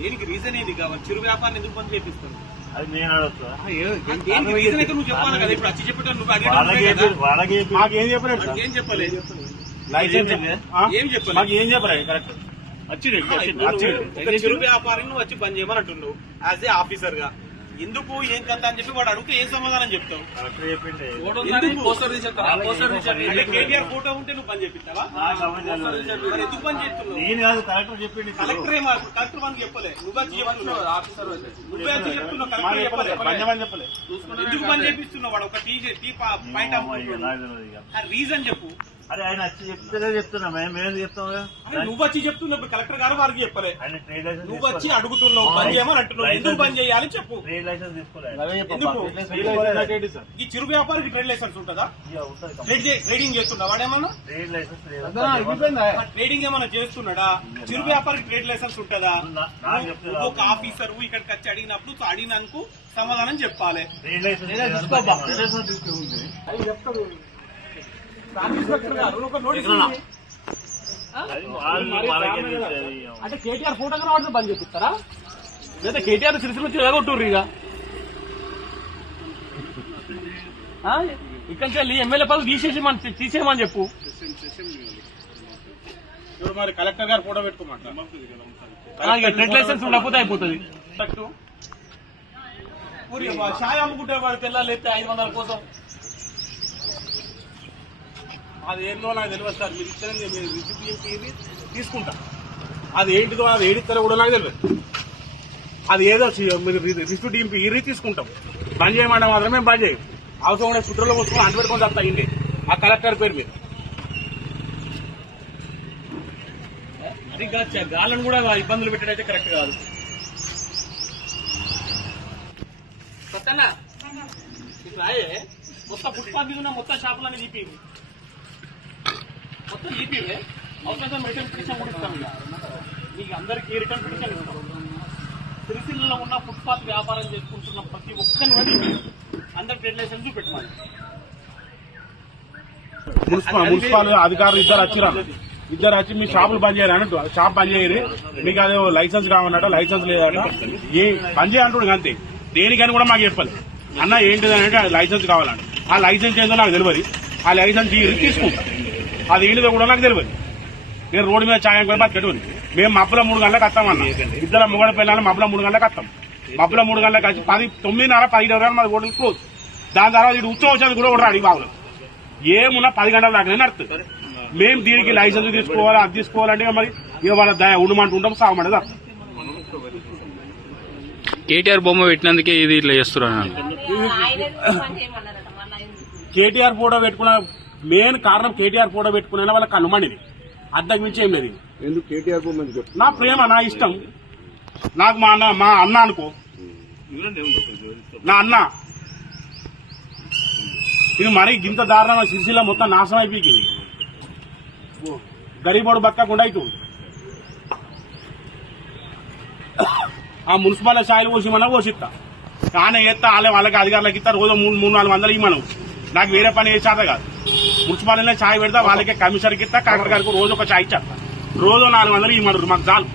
దేనికి రీజన్ ఏది కావాలి? చిరు వ్యాపారం ఎందుకు బంద్ చేపిస్తాను? అది నేను అడుగుతా. రీజన్ అయితే నువ్వు చెప్పాలి కదా. ఇప్పుడు వచ్చి చెప్పేటప్పుడు నువ్వు మాకేం చెప్పలేదు, ఏం చెప్పలేదు, లైసెన్స్ ఏం చెప్పలేదు, మాకు ఏం చెప్పలేదు. కరెక్ట్ చిరు వ్యాపారం నువ్వు వచ్చి బంద్ చేయమని అంటున్నావు యాజ్ ఏ ఆఫీసర్ గా. ఎందుకు ఏం కథ అని చెప్పి వాడు అడిగితే ఏం సమాధానం చెప్తావు? కేటీఆర్ ఫోటో ఉంటే నువ్వు బంద్ చేపిస్తావా? ఎందుకు బంద్ చేస్తున్నావు? నేను కాదు, కలెక్టర్ చెప్పింది. కలెక్టర్ కలెక్టర్ బంద్ చెప్పలేదు, నువ్వే వచ్చి చెప్తున్నావు. కలెక్టర్ చెప్పలేదు. ఎందుకు బంద్ చేపిస్తున్నావు? వాడు ఒక టీ పాయింట్ రీజన్ చెప్పు. అరే ఆయన వచ్చి చెప్తే చెప్తున్నా, మేము చెప్తాం. నువ్వు వచ్చి చెప్తున్నావు, కలెక్టర్ గారు వారికి చెప్పలే. నువ్వు వచ్చి అడుగుతున్నావు బంద్ చేయమని అంటున్నావు. ఎందుకు బంద్ చేయాలి చెప్పు. ట్రేడ్ లైసెన్స్ తీసుకోలేదు. ఈ చిరు వ్యాపారికి ట్రేడ్ లైసెన్స్ ఉంటుందా? ట్రేడింగ్ చేస్తున్నా వాడేమన్నా? ట్రేడ్ లైసెన్స్ ట్రేడింగ్ ఏమన్నా చేస్తున్నాడా? చిరు వ్యాపారికి ట్రేడ్ లైసెన్స్ ఉంటుందా? ఒక ఆఫీసర్ ఇక్కడికి వచ్చి అడిగినప్పుడు అడిగినందుకు సమాధానం చెప్పాలి. ట్రేడ్ లైసెన్స్ అంటే కేటీఆర్ ఫోటో వాడితే బంద్ చేపిస్తారా? లేదా కేటీఆర్ సిరిసిల్ల నుంచి ఎగొట్టుర్రు ఇక ఇక్కడి నుంచి ఎమ్మెల్యే పదవి తీసేయమని చెప్పు. ఇప్పుడు మరి కలెక్టర్ గారు ఫోటో పెట్టుకోమంటారు. ట్రేడ్ లైసెన్స్ ఉండకపోతే అయిపోతుంది. ఛాయ్ అమ్ముకుంటే వాడు తెల్లాలేస్తే 500 కోసం. అది ఏందో నాకు తెలియదు సార్. మీరు ఇచ్చారని మీరు రిసిప్ట్ తీసుకుంటా. అది ఏంటిదో అది ఏడిస్తారో కూడా నాకు తెలియదు. అది ఏదో మీరు రిసిప్ట్ ఇరి తీసుకుంటాం. బంద్ చేయమంటే మాత్రమే బంద్ చేయం. అవసరం కూడా పుట్రలో వస్తున్నా అంటు పెట్టుకొని తప్ప అయింది ఆ కలెక్టర్ పేరు మీద. అది గాలను కూడా ఇబ్బందులు పెట్టడైతే కరెక్ట్ కాదు. కొత్తగా రాయే మొత్తం ఫుట్పాత్ మీద ఉన్న మొత్తం షాపులన్నీ తీపి మొత్తం ఈపీవే. అవసరం రిటర్న్ పిటిషన్ కూడా ఇస్తాం. మీకు అందరికీ రిటర్న్ పిటిషన్ ఇస్తాం. సిరిసిల్లలో ఉన్న ఫుట్పాత్ వ్యాపారం చేసుకుంటున్న ప్రతి ఒక్కరిని కూడా అందరికి ట్రేడ్ లైసెన్స్ చూపెట్టమని. మున్సిపల్ అధికారులు ఇద్దరు వచ్చి మీ షాపులు బంద్ చేయాలి అన్నట్టు. షాప్ బంద్ చేయరు, మీకు అదే లైసెన్స్ కావాలన్నట్టు. లైసెన్స్ లేదట, ఏ బంద్ చేయాలంటాడు అంతే. దేనికని కూడా మాకు చెప్పాలి. అన్న ఏంటిది అంటే లైసెన్స్ కావాలంట. ఆ లైసెన్స్ ఏందో నాకు తెలియదు. ఆ లైసెన్స్ తీసుకుంటా. అది ఏంటిదో కూడా నాకు తెలియదు. నేను రోడ్డు మీద ఛాయం కూడా బతికెట్టుకుని మేము మబ్బుల 3 గంటలకు వస్తామన్నా. ఇద్దరు మొగడ పిల్లలు మబ్బుల 3 గంటలకు వస్తాం. మబ్బుల 3 గంటలకు వచ్చి 9:30, 10 మాది ఓట్లు క్లోజ్. దాని తర్వాత ఇటు ఉత్సవం వచ్చేది కూడా ఒకటి అడిగి బాబులు ఏమున్నా 10 గంటల దాకా నడుతుంది. మేము దీనికి లైసెన్స్ తీసుకోవాలి, అది తీసుకోవాలంటే మరి ఇక వాళ్ళ ఉండమంటూ ఉంటాం, సాగమంటే. కేటీఆర్ బొమ్మ పెట్టినందుకే ఇది ఇట్లా చేస్తున్నారు. కేటీఆర్ ఫోటో పెట్టుకున్న మెయిన్ కారణం కేటీఆర్ ఫోటో పెట్టుకున్నా వాళ్ళ కనుమండిని. అద్దకు మించి ఏం లేదు. ఎందుకు కేటీఆర్ బొమ్మ? నా ప్రేమ, నా ఇష్టం. నాకు మా అన్న అనుకో, నా అన్న. ఇది మరి ఇంత దారుణమైన సిరిసిల్ల మొత్తం నాశనం అయిపోయింది. గరీబోడు బతకకుండా అవుతుంది. ఆ మున్సిపల్ ఛాయలు పోసిమన్నా పోసిస్తా, కానీ ఎత్తా వాళ్ళకి అధికారులకు ఇస్తా. రోజు 300-400 ఇవ్వను. నాకు వేరే పని ఏ చేత కాదు. మున్సిపాలిటీలో ఛాయ్ పెడతా, వాళ్ళకే కమిషనర్కి ఇస్తా, కలెక్టర్ గారికి రోజు ఒక ఛాయ్ ఇచ్చేస్తా. రోజు 400 ఇవ్వమన్నారు. మాకు చాలు.